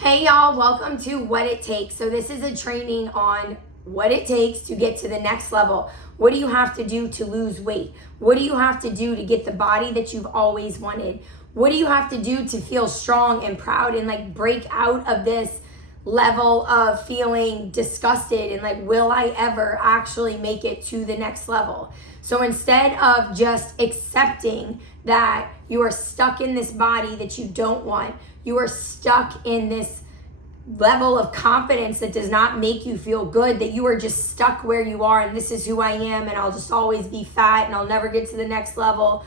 Hey y'all, welcome to What It Takes. So this is a training on what it takes to get to the next level. What do you have to do to lose weight? What do you have to do to get the body that you've always wanted? What do you have to do to feel strong and proud and break out of this level of feeling disgusted and will I ever actually make it to the next level? So instead of just accepting that you are stuck in this body that you don't want, you are stuck in this level of confidence that does not make you feel good, that you are just stuck where you are and this is who I am and I'll just always be fat and I'll never get to the next level.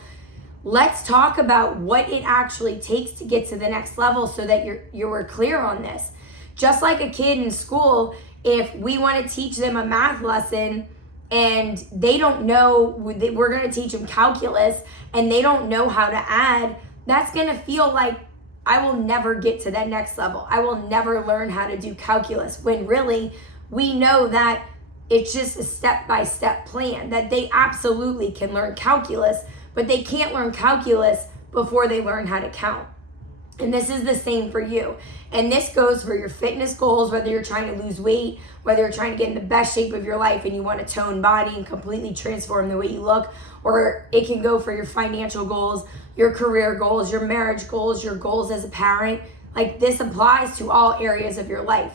Let's talk about what it actually takes to get to the next level so that you're clear on this. Just like a kid in school, if we want to teach them a math lesson and they don't know, we're going to teach them calculus and they don't know how to add, that's going to feel like I will never get to that next level. I will never learn how to do calculus, when really we know that it's just a step-by-step plan, that they absolutely can learn calculus, but they can't learn calculus before they learn how to count. And this is the same for you. And this goes for your fitness goals, whether you're trying to lose weight, whether you're trying to get in the best shape of your life and you want a toned body and completely transform the way you look, or it can go for your financial goals, your career goals, your marriage goals, your goals as a parent. This applies to all areas of your life.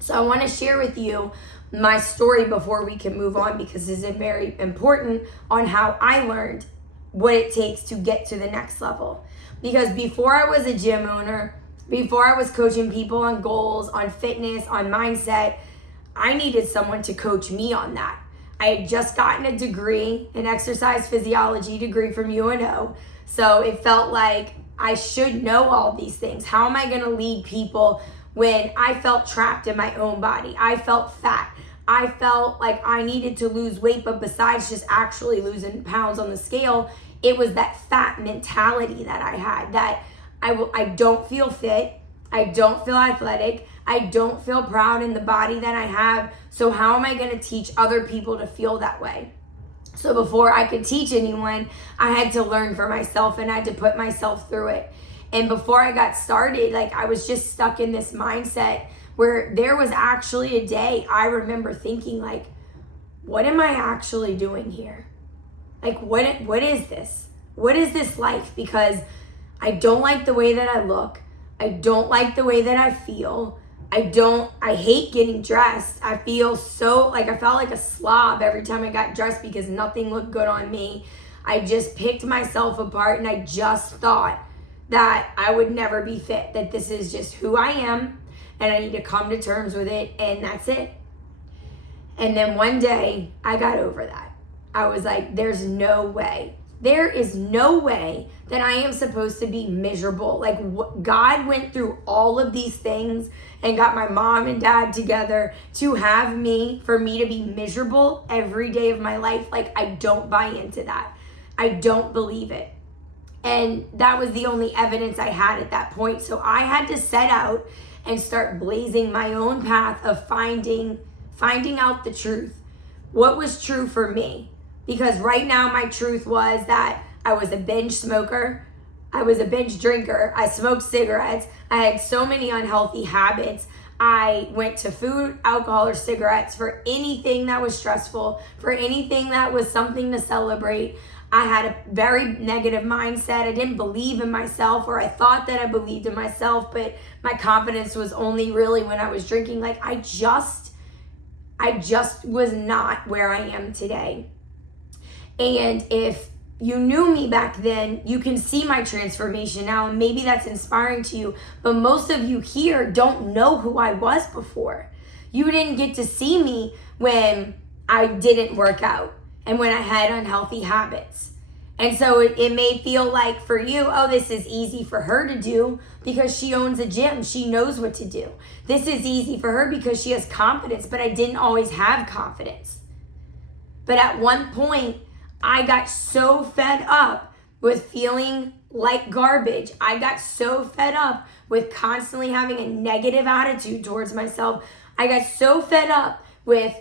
So I want to share with you my story before we can move on, because this is very important on how I learned what it takes to get to the next level. Because before I was a gym owner, before I was coaching people on goals, on fitness, on mindset, I needed someone to coach me on that. I had just gotten a degree, an exercise physiology degree from UNO. So it felt like I should know all these things. How am I going to lead people when I felt trapped in my own body? I felt fat. I felt like I needed to lose weight, but besides just actually losing pounds on the scale, it was that fat mentality that I had, that I don't feel fit, I don't feel athletic, I don't feel proud in the body that I have, so how am I going to teach other people to feel that way? So before I could teach anyone, I had to learn for myself and I had to put myself through it. And before I got started, I was just stuck in this mindset where there was actually a day I remember thinking, what am I actually doing here? What is this? What is this life? Because I don't like the way that I look. I don't like the way that I feel. I hate getting dressed. I feel I felt like a slob every time I got dressed because nothing looked good on me. I just picked myself apart and I just thought that I would never be fit, that this is just who I am and I need to come to terms with it and that's it. And then one day I got over that. I was like, there's no way. There is no way that I am supposed to be miserable. God went through all of these things and got my mom and dad together to have me, for me to be miserable every day of my life. I don't buy into that. I don't believe it. And that was the only evidence I had at that point. So I had to set out and start blazing my own path of finding out the truth. What was true for me? Because right now my truth was that I was a binge smoker. I was a binge drinker. I smoked cigarettes. I had so many unhealthy habits. I went to food, alcohol, or cigarettes for anything that was stressful, for anything that was something to celebrate. I had a very negative mindset. I didn't believe in myself, or I thought that I believed in myself, but my confidence was only really when I was drinking. I just was not where I am today. And if you knew me back then, you can see my transformation now, and maybe that's inspiring to you. But most of you here don't know who I was before. You didn't get to see me when I didn't work out and when I had unhealthy habits. And so it may feel like for you, oh, this is easy for her to do because she owns a gym. She knows what to do. This is easy for her because she has confidence, but I didn't always have confidence. But at one point, I got so fed up with feeling like garbage. I got so fed up with constantly having a negative attitude towards myself. I got so fed up with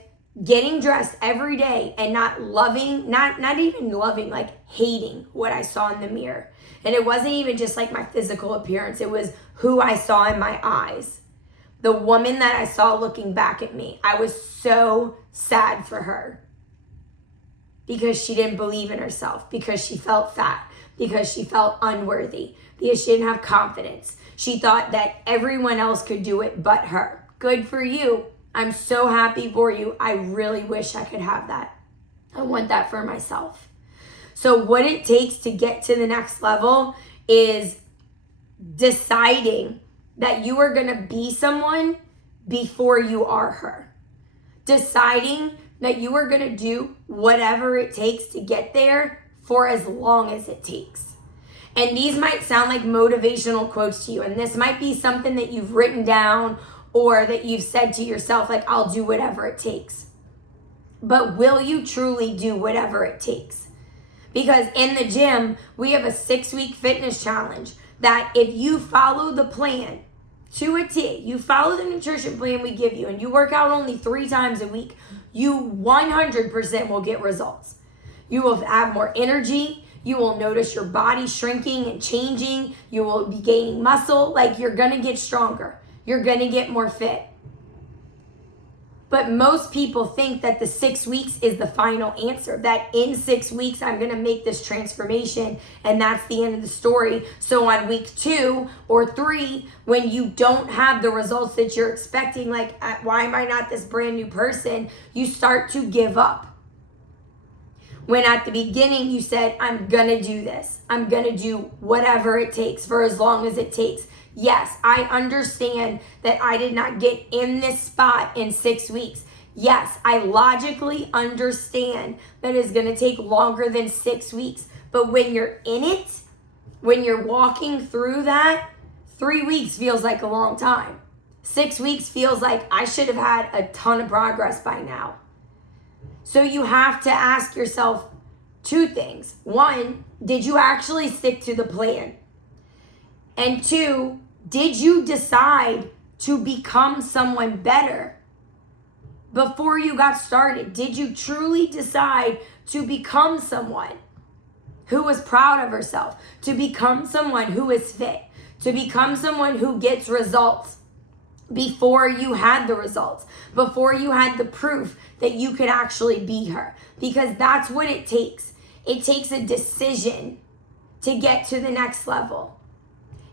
getting dressed every day and not even loving, hating what I saw in the mirror. And it wasn't even just like my physical appearance. It was who I saw in my eyes. The woman that I saw looking back at me. I was so sad for her. Because she didn't believe in herself. Because she felt fat. Because she felt unworthy. Because she didn't have confidence. She thought that everyone else could do it but her. Good for you. I'm so happy for you. I really wish I could have that. I want that for myself. So what it takes to get to the next level is deciding that you are going to be someone before you are her. Deciding that you are going to do whatever it takes to get there for as long as it takes. And these might sound like motivational quotes to you. And this might be something that you've written down or that you've said to yourself, like, I'll do whatever it takes. But will you truly do whatever it takes? Because in the gym, we have a 6-week fitness challenge that if you follow the plan to a T, you follow the nutrition plan we give you, and you work out only 3 times a week, you 100% will get results. You will have more energy. You will notice your body shrinking and changing. You will be gaining muscle. Like, you're going to get stronger. You're going to get more fit. But most people think that the 6 weeks is the final answer, that in 6 weeks, I'm going to make this transformation and that's the end of the story. So on week 2 or 3, when you don't have the results that you're expecting, like, why am I not this brand new person? You start to give up. When at the beginning you said, I'm going to do this. I'm going to do whatever it takes for as long as it takes. Yes, I understand that I did not get in this spot in 6 weeks. Yes, I logically understand that it's going to take longer than 6 weeks. But when you're in it, when you're walking through that, 3 weeks feels like a long time. 6 weeks feels like I should have had a ton of progress by now. So you have to ask yourself 2 things. 1, did you actually stick to the plan? And 2, did you decide to become someone better before you got started? Did you truly decide to become someone who was proud of herself, to become someone who is fit, to become someone who gets results before you had the results, before you had the proof that you could actually be her? Because that's what it takes. It takes a decision to get to the next level.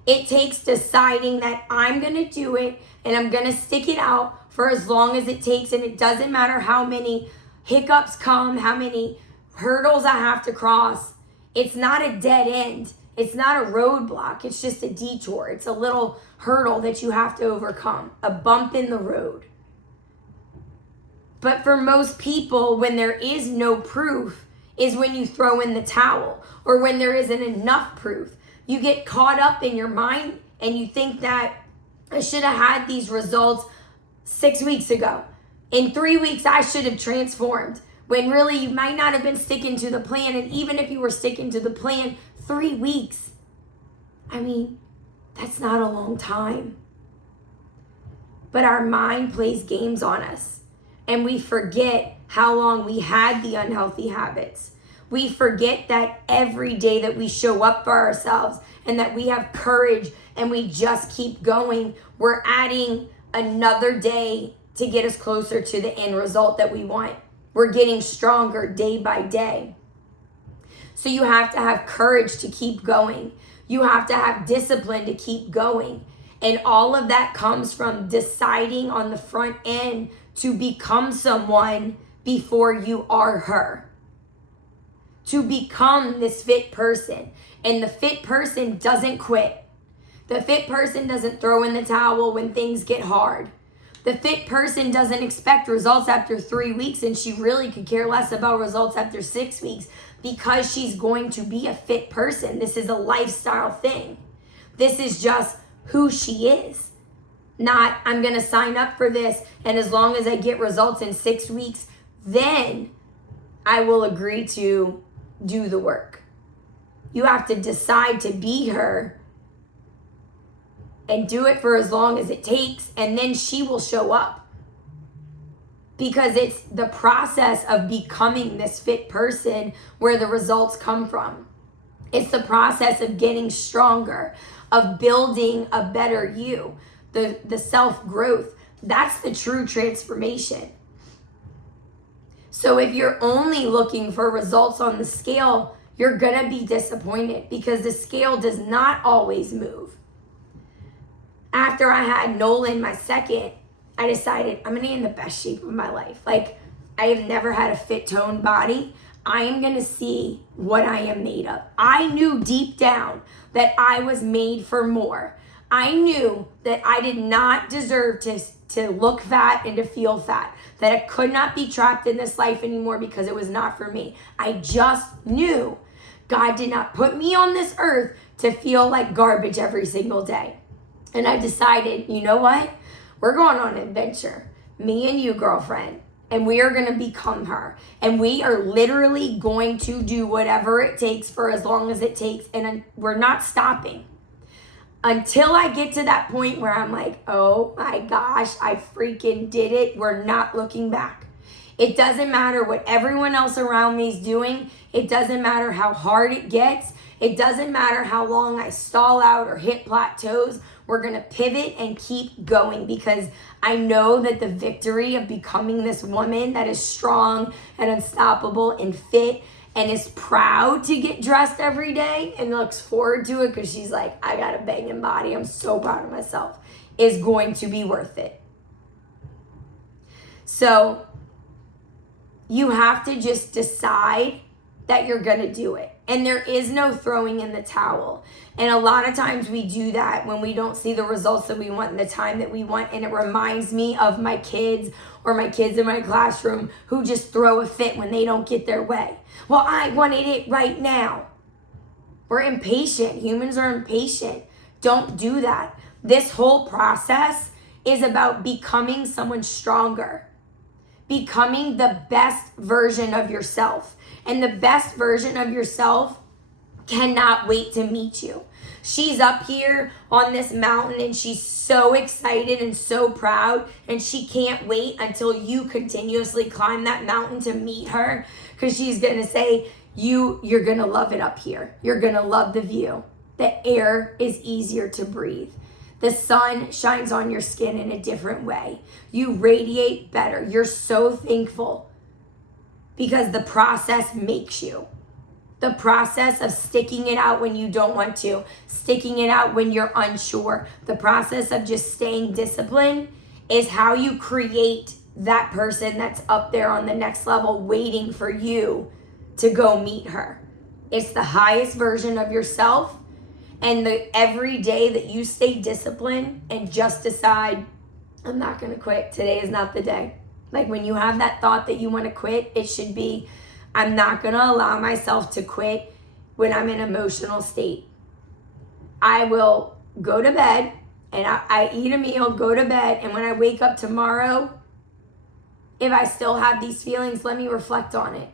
It takes deciding that I'm going to do it and I'm going to stick it out for as long as it takes. And it doesn't matter how many hiccups come, how many hurdles I have to cross. It's not a dead end. It's not a roadblock. It's just a detour. It's a little hurdle that you have to overcome, a bump in the road. But for most people, when there is no proof is when you throw in the towel, or when there isn't enough proof. You get caught up in your mind and you think that I should have had these results 6 weeks ago. In 3 weeks, I should have transformed. When really you might not have been sticking to the plan. And even if you were sticking to the plan, 3 weeks, I mean, that's not a long time. But our mind plays games on us. And we forget how long we had the unhealthy habits. We forget that every day that we show up for ourselves and that we have courage and we just keep going, we're adding another day to get us closer to the end result that we want. We're getting stronger day by day. So you have to have courage to keep going. You have to have discipline to keep going. And all of that comes from deciding on the front end to become someone before you are her. To become this fit person. And the fit person doesn't quit. The fit person doesn't throw in the towel when things get hard. The fit person doesn't expect results after 3 weeks, and she really could care less about results after 6 weeks because she's going to be a fit person. This is a lifestyle thing. This is just who she is. Not, I'm going to sign up for this, and as long as I get results in 6 weeks, then I will agree to do the work. You have to decide to be her and do it for as long as it takes, and then she will show up. Because it's the process of becoming this fit person where the results come from. It's the process of getting stronger, of building a better you, the self-growth. That's the true transformation. So if you're only looking for results on the scale, you're going to be disappointed because the scale does not always move. After I had Nolan, my second, I decided I'm going to be in the best shape of my life. Like, I have never had a fit toned body. I am going to see what I am made of. I knew deep down that I was made for more. I knew that I did not deserve to look fat and to feel fat, that I could not be trapped in this life anymore because it was not for me. I just knew God did not put me on this earth to feel like garbage every single day. And I decided, you know what? We're going on an adventure. Me and you, girlfriend. And we are going to become her. And we are literally going to do whatever it takes for as long as it takes. And we're not stopping until I get to that point where I'm like, oh my gosh, I freaking did it. We're not looking back. It doesn't matter what everyone else around me is doing. It doesn't matter how hard it gets. It doesn't matter how long I stall out or hit plateaus. We're going to pivot and keep going because I know that the victory of becoming this woman that is strong and unstoppable and fit and is proud to get dressed every day and looks forward to it because she's like, I got a banging body. I'm so proud of myself, is going to be worth it. So you have to just decide that you're going to do it. And there is no throwing in the towel. And a lot of times we do that when we don't see the results that we want in the time that we want. And it reminds me of my kids or my kids in my classroom who just throw a fit when they don't get their way. Well, I wanted it right now. We're impatient. Humans are impatient. Don't do that. This whole process is about becoming someone stronger, becoming the best version of yourself. And the best version of yourself cannot wait to meet you. She's up here on this mountain and she's so excited and so proud, and she can't wait until you continuously climb that mountain to meet her, because she's going to say, you're going to love it up here. You're going to love the view. The air is easier to breathe. The sun shines on your skin in a different way. You radiate better. You're so thankful because the process makes you. The process of sticking it out when you don't want to, sticking it out when you're unsure, the process of just staying disciplined is how you create that person that's up there on the next level waiting for you to go meet her. It's the highest version of yourself. And every day that you stay disciplined and just decide, I'm not going to quit. Today is not the day. Like when you have that thought that you want to quit, it should be, I'm not going to allow myself to quit when I'm in an emotional state. I will go to bed and I eat a meal, go to bed. And when I wake up tomorrow, if I still have these feelings, let me reflect on it.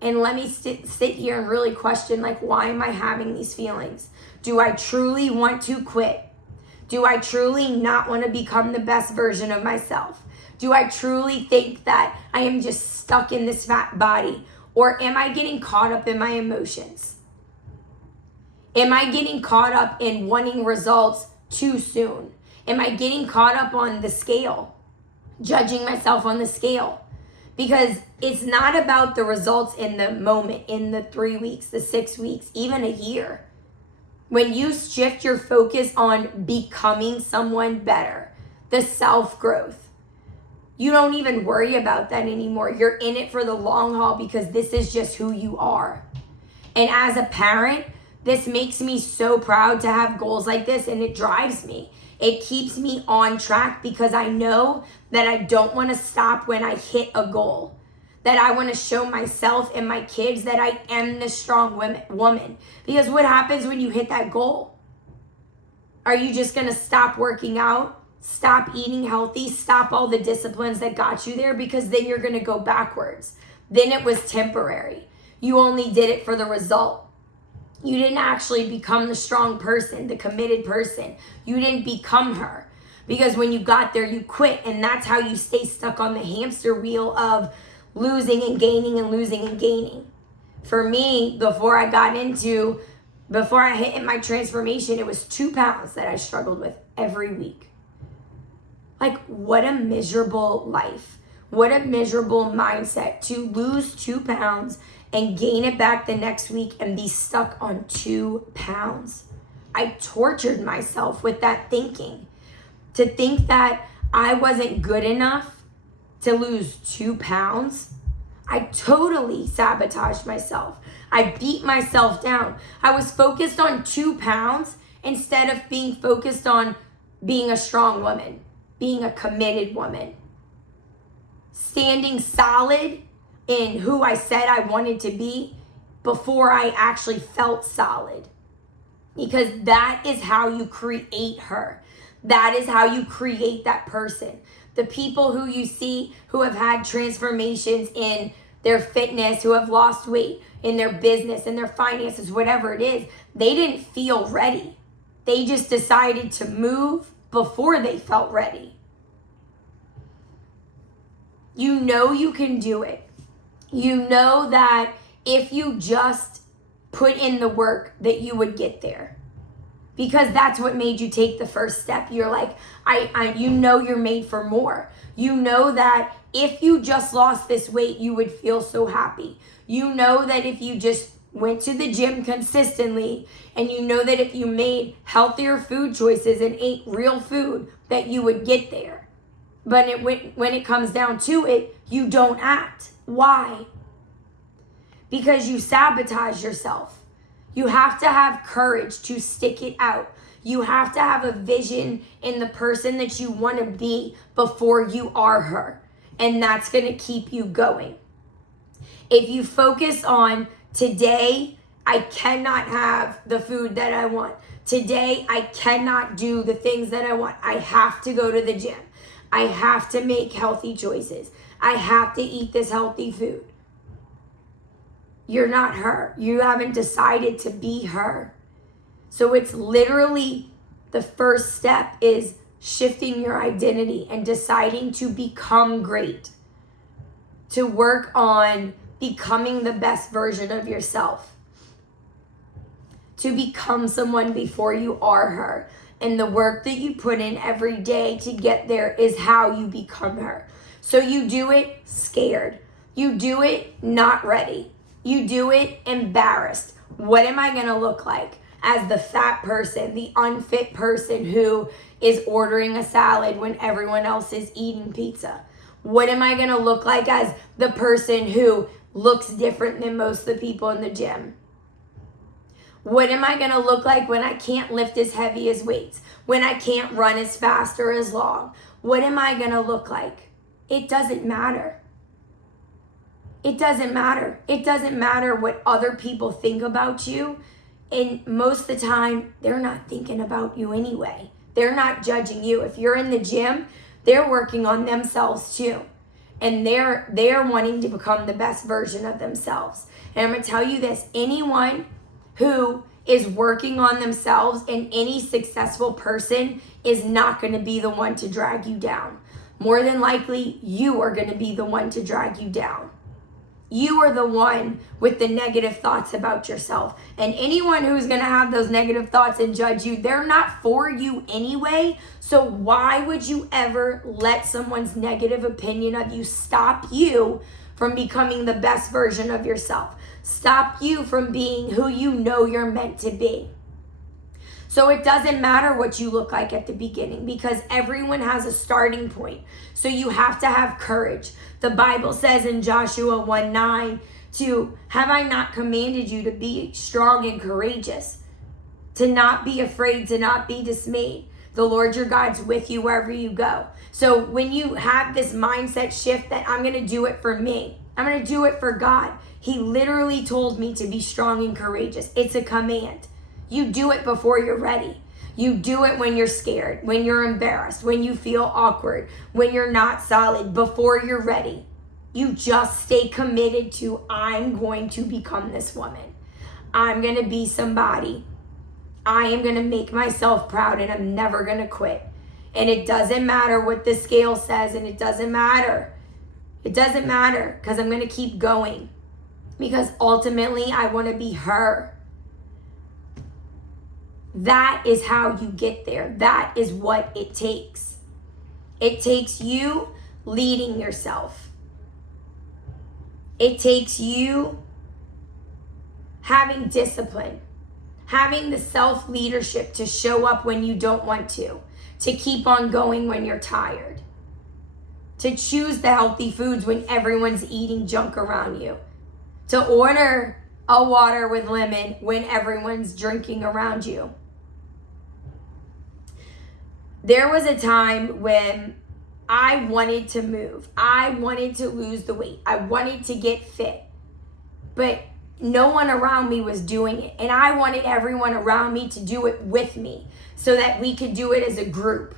And let me sit here and really question, like, why am I having these feelings? Do I truly want to quit? Do I truly not want to become the best version of myself? Do I truly think that I am just stuck in this fat body? Or am I getting caught up in my emotions? Am I getting caught up in wanting results too soon? Am I getting caught up on the scale? Judging myself on the scale? Because it's not about the results in the moment, in the 3 weeks, the 6 weeks, even a year. When you shift your focus on becoming someone better, the self-growth, you don't even worry about that anymore. You're in it for the long haul because this is just who you are. And as a parent, this makes me so proud to have goals like this, and it drives me. It keeps me on track because I know that I don't want to stop when I hit a goal. That I want to show myself and my kids that I am the strong woman. Because what happens when you hit that goal? Are you just going to stop working out? Stop eating healthy? Stop all the disciplines that got you there? Because then you're going to go backwards. Then it was temporary. You only did it for the result. You didn't actually become the strong person, the committed person. You didn't become her. Because when you got there, you quit. And that's how you stay stuck on the hamster wheel of losing and gaining and losing and gaining. For me, before I got into Before I hit my transformation, it was 2 pounds that I struggled with every week. Like, what a miserable life. What a miserable mindset to lose 2 pounds and gain it back the next week and be stuck on 2 pounds. I tortured myself with that thinking. To think that I wasn't good enough to lose 2 pounds, I totally sabotaged myself. I beat myself down. I was focused on 2 pounds instead of being focused on being a strong woman, being a committed woman, standing solid in who I said I wanted to be before I actually felt solid. Because that is how you create her. That is how you create that person. The people who you see who have had transformations in their fitness, who have lost weight, in their business, in their finances, whatever it is, they didn't feel ready. They just decided to move before they felt ready. You know you can do it. You know that if you just put in the work that you would get there. Because that's what made you take the first step. You're like, you know you're made for more. You know that if you just lost this weight, you would feel so happy. You know that if you just went to the gym consistently, and you know that if you made healthier food choices and ate real food, that you would get there. But when it comes down to it, you don't act. Why? Because you sabotage yourself. You have to have courage to stick it out. You have to have a vision in the person that you want to be before you are her. And that's going to keep you going. If you focus on today, I cannot have the food that I want. Today, I cannot do the things that I want. I have to go to the gym. I have to make healthy choices. I have to eat this healthy food. You're not her. You haven't decided to be her. So it's literally the first step is shifting your identity and deciding to become great. To work on becoming the best version of yourself. To become someone before you are her. And the work that you put in every day to get there is how you become her. So you do it scared. You do it not ready. You do it embarrassed. What am I going to look like as the fat person, the unfit person who is ordering a salad when everyone else is eating pizza? What am I going to look like as the person who looks different than most of the people in the gym? What am I going to look like when I can't lift as heavy as weights? When I can't run as fast or as long? What am I going to look like? It doesn't matter. It doesn't matter. It doesn't matter what other people think about you. And most of the time, they're not thinking about you anyway. They're not judging you. If you're in the gym, they're working on themselves too. And they're wanting to become the best version of themselves. And I'm going to tell you this, anyone who is working on themselves and any successful person is not going to be the one to drag you down. More than likely, you are going to be the one to drag you down. You are the one with the negative thoughts about yourself. And anyone who's going to have those negative thoughts and judge you, they're not for you anyway. So why would you ever let someone's negative opinion of you stop you from becoming the best version of yourself? Stop you from being who you know you're meant to be. So it doesn't matter what you look like at the beginning because everyone has a starting point. So you have to have courage. The Bible says in Joshua 1:9 to, have I not commanded you to be strong and courageous, to not be afraid, to not be dismayed. The Lord your God's with you wherever you go. So when you have this mindset shift that I'm going to do it for me, I'm going to do it for God. He literally told me to be strong and courageous. It's a command. You do it before you're ready. You do it when you're scared, when you're embarrassed, when you feel awkward, when you're not solid, before you're ready. You just stay committed to, I'm going to become this woman. I'm going to be somebody. I am going to make myself proud and I'm never going to quit. And it doesn't matter what the scale says and it doesn't matter. It doesn't matter because I'm going to keep going because ultimately I want to be her. That is how you get there. That is what it takes. It takes you leading yourself. It takes you having discipline, having the self-leadership to show up when you don't want to keep on going when you're tired, to choose the healthy foods when everyone's eating junk around you, to order a water with lemon when everyone's drinking around you. There was a time when I wanted to move. I wanted to lose the weight. I wanted to get fit. But no one around me was doing it. And I wanted everyone around me to do it with me so that we could do it as a group.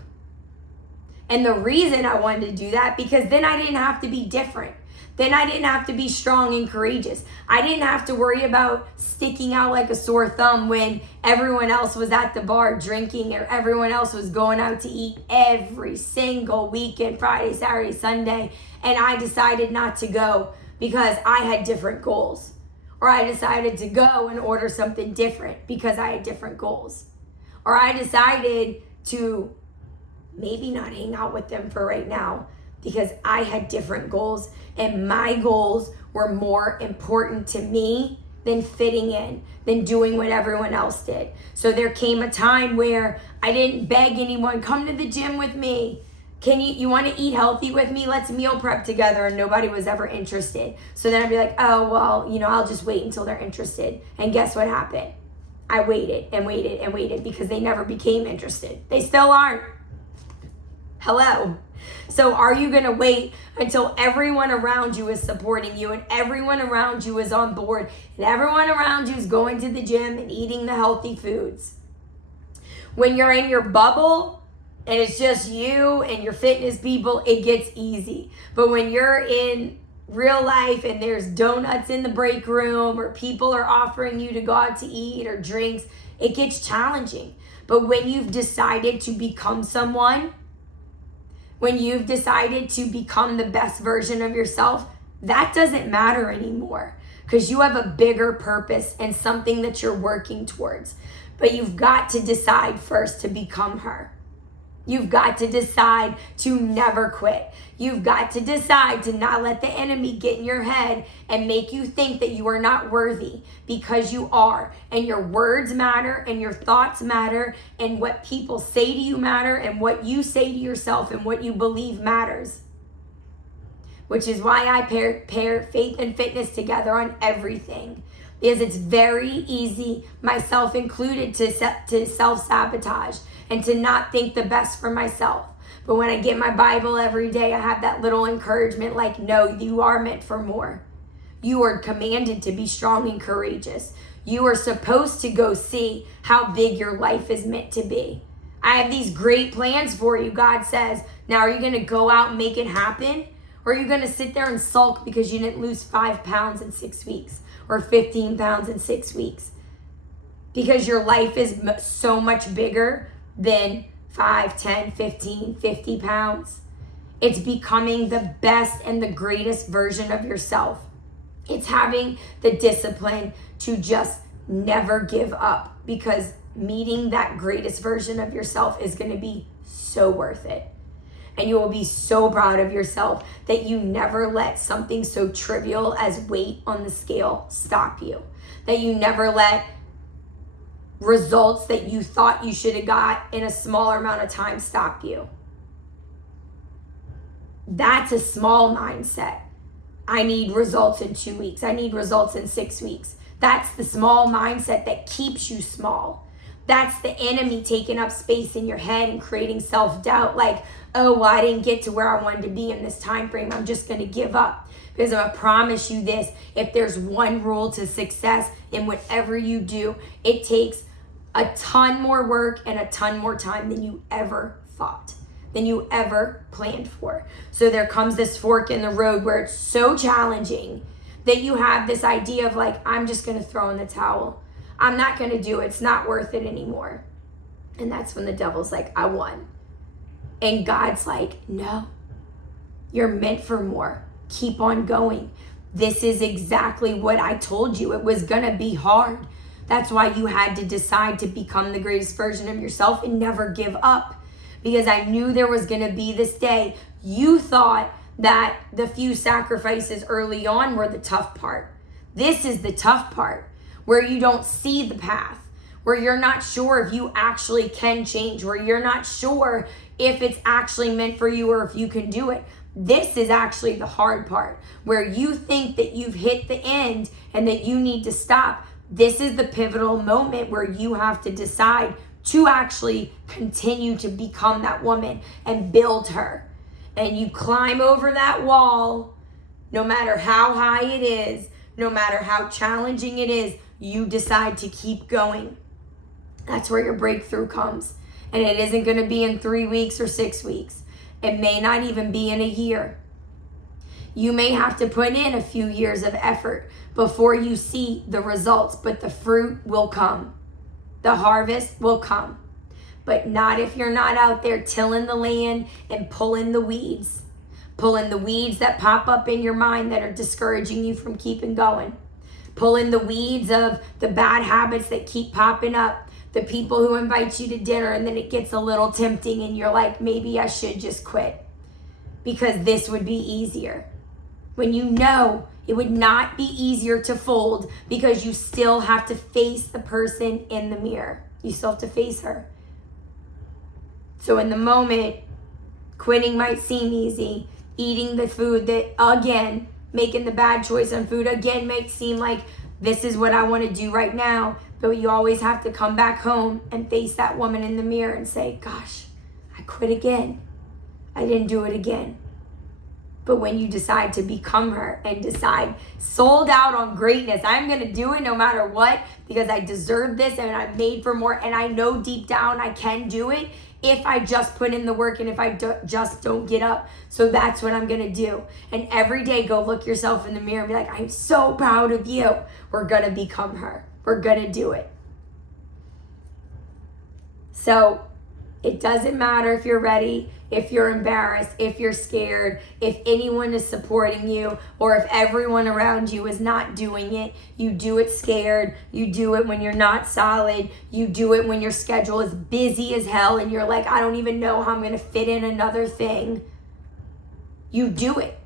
And the reason I wanted to do that, because then I didn't have to be different. Then I didn't have to be strong and courageous. I didn't have to worry about sticking out like a sore thumb when everyone else was at the bar drinking or everyone else was going out to eat every single weekend, Friday, Saturday, Sunday, and I decided not to go because I had different goals. Or I decided to go and order something different because I had different goals. Or I decided to maybe not hang out with them for right now because I had different goals and my goals were more important to me than fitting in, than doing what everyone else did. So there came a time where I didn't beg anyone, come to the gym with me. You want to eat healthy with me? Let's meal prep together. And nobody was ever interested. So then I'd be like, oh, well, I'll just wait until they're interested. And guess what happened? I waited and waited and waited because they never became interested. They still aren't. Hello. So are you going to wait until everyone around you is supporting you and everyone around you is on board and everyone around you is going to the gym and eating the healthy foods? When you're in your bubble and it's just you and your fitness people, it gets easy. But when you're in real life and there's donuts in the break room or people are offering you to go out to eat or drinks, it gets challenging. But when you've decided to become someone, when you've decided to become the best version of yourself, that doesn't matter anymore because you have a bigger purpose and something that you're working towards. But you've got to decide first to become her. You've got to decide to never quit. You've got to decide to not let the enemy get in your head and make you think that you are not worthy, because you are. And your words matter and your thoughts matter and what people say to you matter and what you say to yourself and what you believe matters. Which is why I pair faith and fitness together on everything. Because it's very easy, myself included, to self-sabotage and to not think the best for myself. But when I get my Bible every day, I have that little encouragement like, no, you are meant for more. You are commanded to be strong and courageous. You are supposed to go see how big your life is meant to be. I have these great plans for you, God says. Now, are you going to go out and make it happen? Or are you going to sit there and sulk because you didn't lose 5 pounds in 6 weeks or 15 pounds in 6 weeks? Because your life is so much bigger than 5, 10, 15, 50 pounds. It's becoming the best and the greatest version of yourself. It's having the discipline to just never give up, because meeting that greatest version of yourself is going to be so worth it. And you will be so proud of yourself that you never let something so trivial as weight on the scale stop you. That you never let results that you thought you should have got in a smaller amount of time stop you. That's a small mindset. I need results in 2 weeks. I need results in 6 weeks. That's the small mindset that keeps you small. That's the enemy taking up space in your head and creating self-doubt, like, oh, well, I didn't get to where I wanted to be in this time frame. I'm just going to give up. Because I promise you this, if there's one rule to success in whatever you do, it takes a ton more work and a ton more time than you ever thought, than you ever planned for. So there comes this fork in the road where it's so challenging that you have this idea of like, I'm just going to throw in the towel. I'm not going to do it. It's not worth it anymore. And that's when the devil's like, I won. And God's like, no, you're meant for more. Keep on going. This is exactly what I told you. It was going to be hard. That's why you had to decide to become the greatest version of yourself and never give up. Because I knew there was going to be this day. You thought that the few sacrifices early on were the tough part. This is the tough part, where you don't see the path, where you're not sure if you actually can change, where you're not sure if it's actually meant for you or if you can do it. This is actually the hard part, where you think that you've hit the end and that you need to stop. This is the pivotal moment where you have to decide to actually continue to become that woman and build her. And you climb over that wall, no matter how high it is, no matter how challenging it is, you decide to keep going. That's where your breakthrough comes. And it isn't going to be in 3 weeks or 6 weeks. It may not even be in a year. You may have to put in a few years of effort before you see the results, but the fruit will come. The harvest will come. But not if you're not out there tilling the land and pulling the weeds. Pulling the weeds that pop up in your mind that are discouraging you from keeping going. Pulling the weeds of the bad habits that keep popping up. The people who invite you to dinner and then it gets a little tempting and you're like, maybe I should just quit because this would be easier. When you know it would not be easier to fold because you still have to face the person in the mirror. You still have to face her. So in the moment, quitting might seem easy. Eating the food that, again, making the bad choice on food, again, might seem like this is what I want to do right now. But you always have to come back home and face that woman in the mirror and say, gosh, I quit again. I didn't do it again. But when you decide to become her and decide, sold out on greatness, I'm going to do it no matter what because I deserve this and I'm made for more and I know deep down I can do it if I just put in the work and if I just don't get up. So that's what I'm going to do. And every day go look yourself in the mirror and be like, I'm so proud of you. We're going to become her. We're going to do it. So it doesn't matter if you're ready, if you're embarrassed, if you're scared, if anyone is supporting you, or if everyone around you is not doing it. You do it scared. You do it when you're not solid. You do it when your schedule is busy as hell and you're like, I don't even know how I'm going to fit in another thing. You do it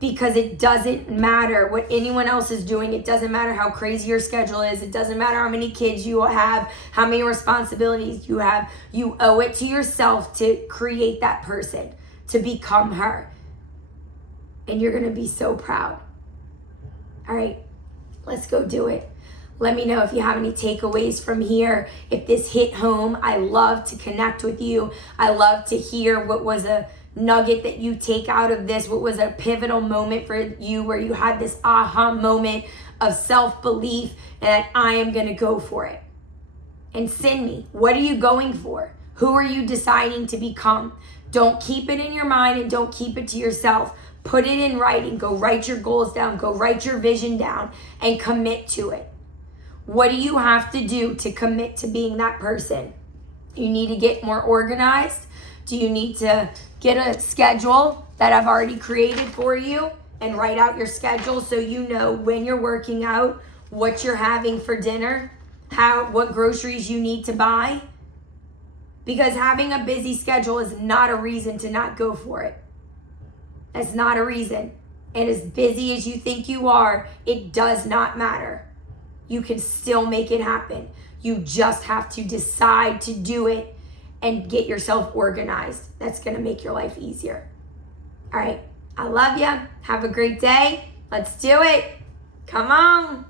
because it doesn't matter what anyone else is doing. It doesn't matter how crazy your schedule is. It doesn't matter how many kids you have, how many responsibilities you have. You owe it to yourself to create that person, to become her. And you're going to be so proud. All right, let's go do it. Let me know if you have any takeaways from here. If this hit home, I love to connect with you. I love to hear what was a nugget that you take out of this. What was a pivotal moment for you where you had this aha moment of self-belief and that I am going to go for it. And send me. What are you going for? Who are you deciding to become? Don't keep it in your mind and don't keep it to yourself. Put it in writing. Go write your goals down. Go write your vision down and commit to it. What do you have to do to commit to being that person? You need to get more organized. Do you need to get a schedule that I've already created for you and write out your schedule so you know when you're working out, what you're having for dinner, what groceries you need to buy? Because having a busy schedule is not a reason to not go for it. That's not a reason. And as busy as you think you are, it does not matter. You can still make it happen. You just have to decide to do it and get yourself organized. That's going to make your life easier. All right. I love you. Have a great day. Let's do it. Come on.